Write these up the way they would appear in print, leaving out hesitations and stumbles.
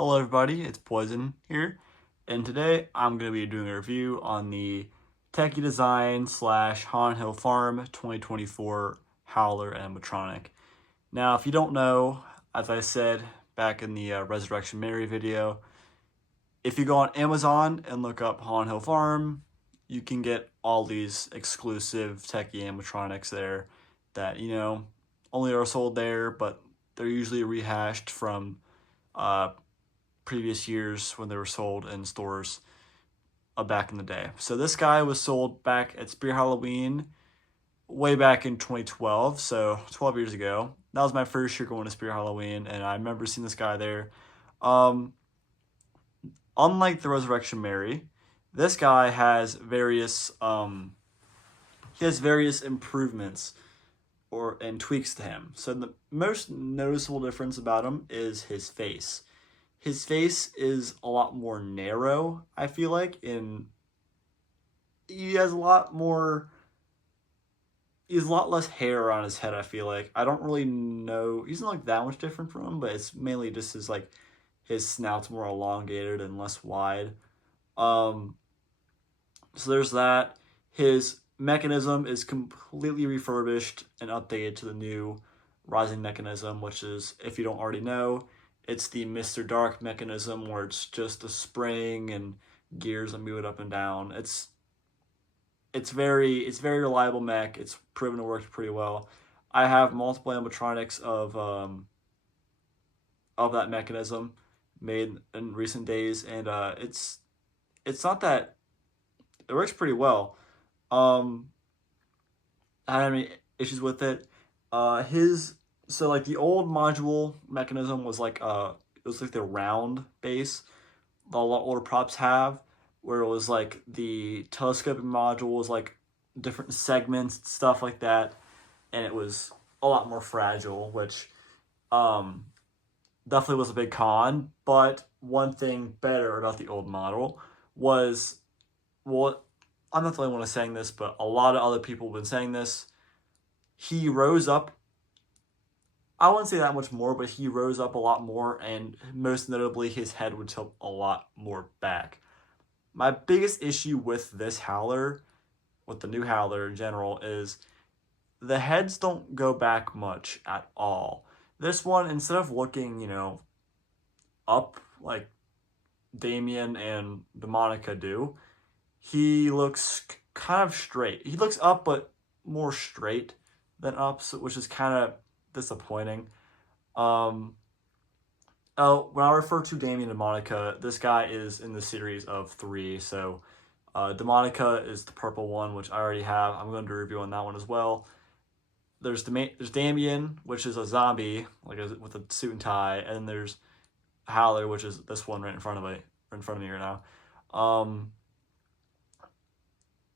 Hello everybody, it's Poison here, and today I'm going to be doing a review on the Tekky Design / Han Hill Farm 2024 Howler Animatronic. Now, if you don't know, as I said back in the Resurrection Mary video, if you go on Amazon and look up Han Hill Farm, you can get all these exclusive Tekky animatronics there that, only are sold there, but they're usually rehashed from uh, previous years when they were sold in stores back in the day. So this guy was sold back at Spear Halloween way back in 2012, so 12 years ago. That was my first year going to Spear Halloween, and I remember seeing this guy there. Um, Unlike the Resurrection Mary, this guy has various improvements and tweaks to him. So the most noticeable difference about him is his face. His face is a lot more narrow, I feel like, and he has a lot less hair on his head, I feel like. I don't really know, he's not like that much different from him, but it's mainly just his snout's more elongated and less wide. Um, so there's that. His mechanism is completely refurbished and updated to the new rising mechanism, which is, if you don't already know, it's the Mr. Dark mechanism where it's just a spring and gears that move it up and down. It's very reliable mech. It's proven to work pretty well. I have multiple animatronics of that mechanism made in recent days, and it's not that it works pretty well. Um, I don't have any issues with it. His so like the old module mechanism was it was like the round base that a lot older props have, where it was like the telescoping module was like different segments, stuff like that, and it was a lot more fragile, which um definitely was a big con. But one thing better about the old model was, well, I'm not the only one saying this, but a lot of other people have been saying this. He rose up, I wouldn't say that much more, but he rose up a lot more, and most notably, his head would tilt a lot more back. My biggest issue with this Howler, with the new Howler in general, is the heads don't go back much at all. This one, instead of looking, up like Damien and Demonica do, he looks kind of straight. He looks up, but more straight than up, which is kind of disappointing. Um, oh, when I refer to Damien and Monica, this guy is in the series of three. So, Demonica is the purple one, which I already have. I'm going to review on that one as well. There's Damien, which is a zombie, with a suit and tie, and then there's Howler, which is this one right in front of me right now.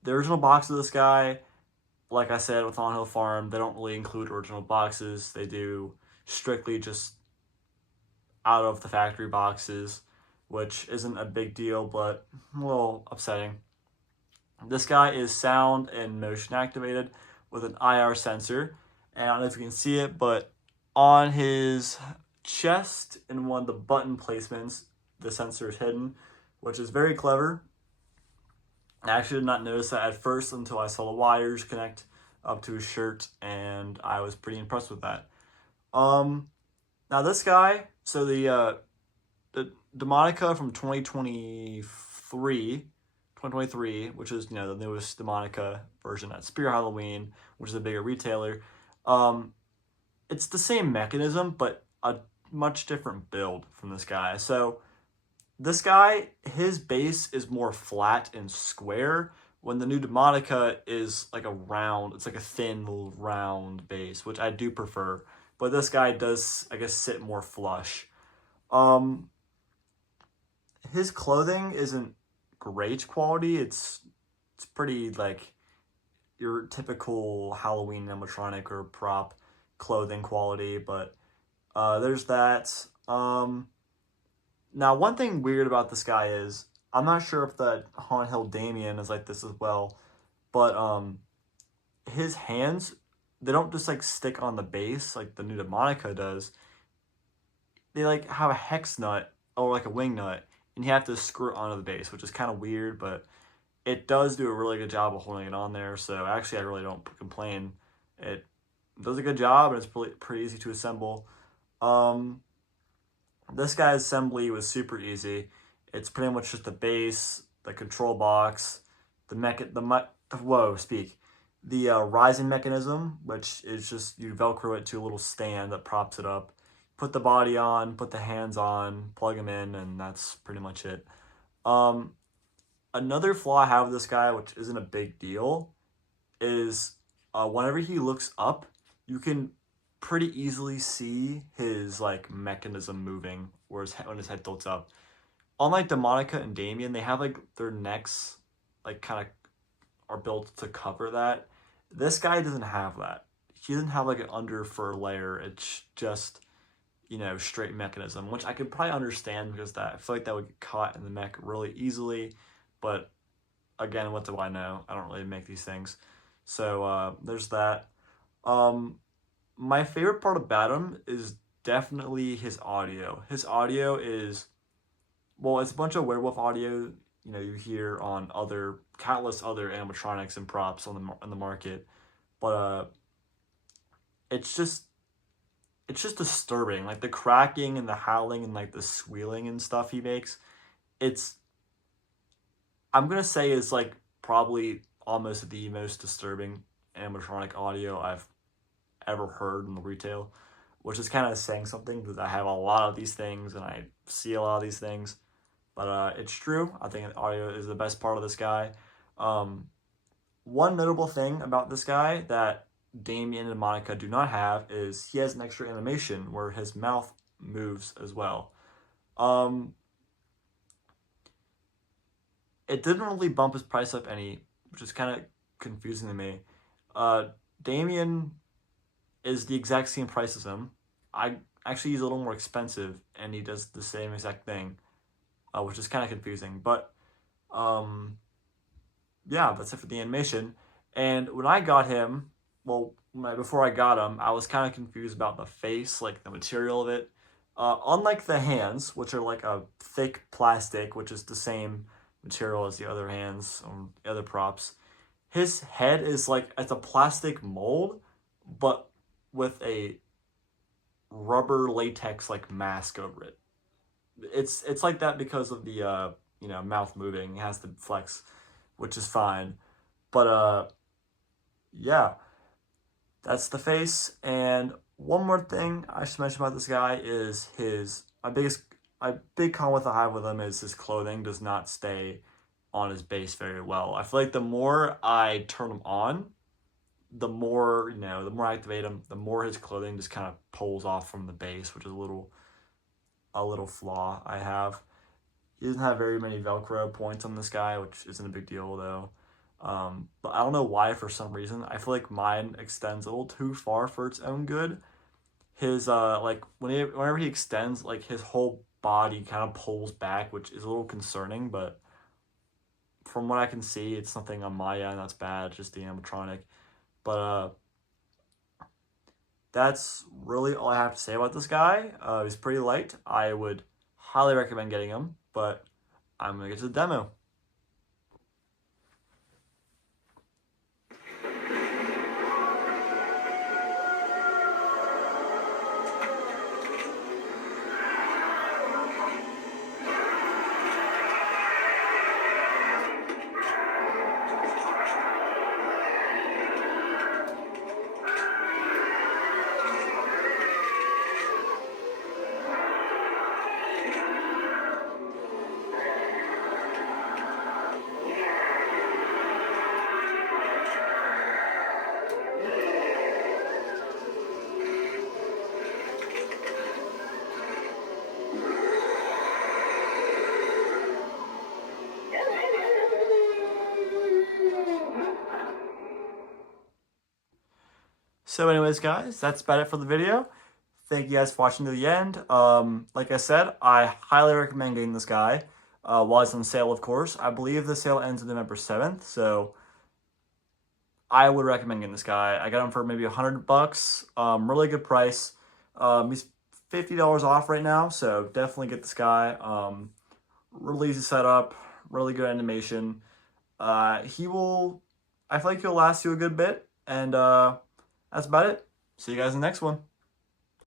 The original box of this guy, like I said with On Hill Farm, they don't really include original boxes. They do strictly just out of the factory boxes, which isn't a big deal, but a little upsetting. This guy is sound and motion activated with an IR sensor. And I don't know if you can see it, but on his chest and one of the button placements, the sensor is hidden, which is very clever. I actually did not notice that at first until I saw the wires connect up to his shirt, and I was pretty impressed with that. Now this guy, so the Demonica from 2023, which is the newest Demonica version at Spear Halloween, which is a bigger retailer. It's the same mechanism, but a much different build from this guy. So this guy, his base is more flat and square, when the new Demonica is like it's like a thin round base, which I do prefer. But this guy does, I guess, sit more flush. Um, his clothing isn't great quality. It's pretty like your typical Halloween animatronic or prop clothing quality, but there's that. Now, one thing weird about this guy is, I'm not sure if the Haunted Hill Damien is like this as well, but his hands, they don't just like stick on the base like the new Demonica does. They like have a hex nut or like a wing nut, and you have to screw it onto the base, which is kind of weird, but it does do a really good job of holding it on there. So actually, I really don't complain. It does a good job, and it's pretty easy to assemble. Um, this guy's assembly was super easy. It's pretty much just the base, the control box, the the rising mechanism, which is just you Velcro it to a little stand that props it up. Put the body on, put the hands on, plug them in, and that's pretty much it. Um, Another flaw I have with this guy, which isn't a big deal, is whenever he looks up, you can pretty easily see his like mechanism moving, where when his head tilts up. Unlike Demonica and Damien, they have like their necks like kind of are built to cover that. This guy doesn't have that. He doesn't have like an under fur layer. It's just straight mechanism, which I could probably understand because that I feel like that would get caught in the mech really easily. But again, what do I know? I don't really make these things. So there's that. Um, my favorite part about him is definitely his audio. His audio is, well, it's a bunch of werewolf audio, you hear on countless other animatronics and props on the market, but it's just it's just disturbing. Like the cracking and the howling and like the squealing and stuff he makes. It's I'm gonna say it's like probably almost the most disturbing animatronic audio I've ever heard in the retail, which is kind of saying something because I have a lot of these things and I see a lot of these things. But it's true. I think audio is the best part of this guy. Um, One notable thing about this guy that Damien and Monica do not have is he has an extra animation where his mouth moves as well. Um, it didn't really bump his price up any, which is kind of confusing to me. Uh, Damien is the exact same price as him. I actually he's a little more expensive, and he does the same exact thing, which is kind of confusing. But um, yeah, that's it for the animation. And when I got him, well, before I got him, I was kind of confused about the face, like the material of it. Unlike the hands, which are like a thick plastic, which is the same material as the other hands or the other props, his head is like it's a plastic mold, but with a rubber latex like mask over it. It's like that because of the mouth moving. It has to flex, which is fine. But yeah, that's the face. And one more thing I should mention about this guy is his my big con with I have with him is his clothing does not stay on his base very well. I feel like the more I turn him on, the more I activate him, the more his clothing just kind of pulls off from the base, which is a little flaw I have. He doesn't have very many Velcro points on this guy, which isn't a big deal though. But I don't know why, for some reason, I feel like mine extends a little too far for its own good. His like whenever he extends, like his whole body kind of pulls back, which is a little concerning. But from what I can see, it's nothing on my end that's bad, just the animatronic. But that's really all I have to say about this guy. He's pretty light. I would highly recommend getting him, but I'm gonna get to the demo. So anyways, guys, that's about it for the video. Thank you guys for watching to the end. Like I said, I highly recommend getting this guy while it's on sale, of course. I believe the sale ends on November 7th, so I would recommend getting this guy. I got him for maybe $100. Really good price. He's $50 off right now, so definitely get this guy. Really easy setup, really good animation. He will, I feel like he'll last you a good bit, and that's about it. See you guys in the next one.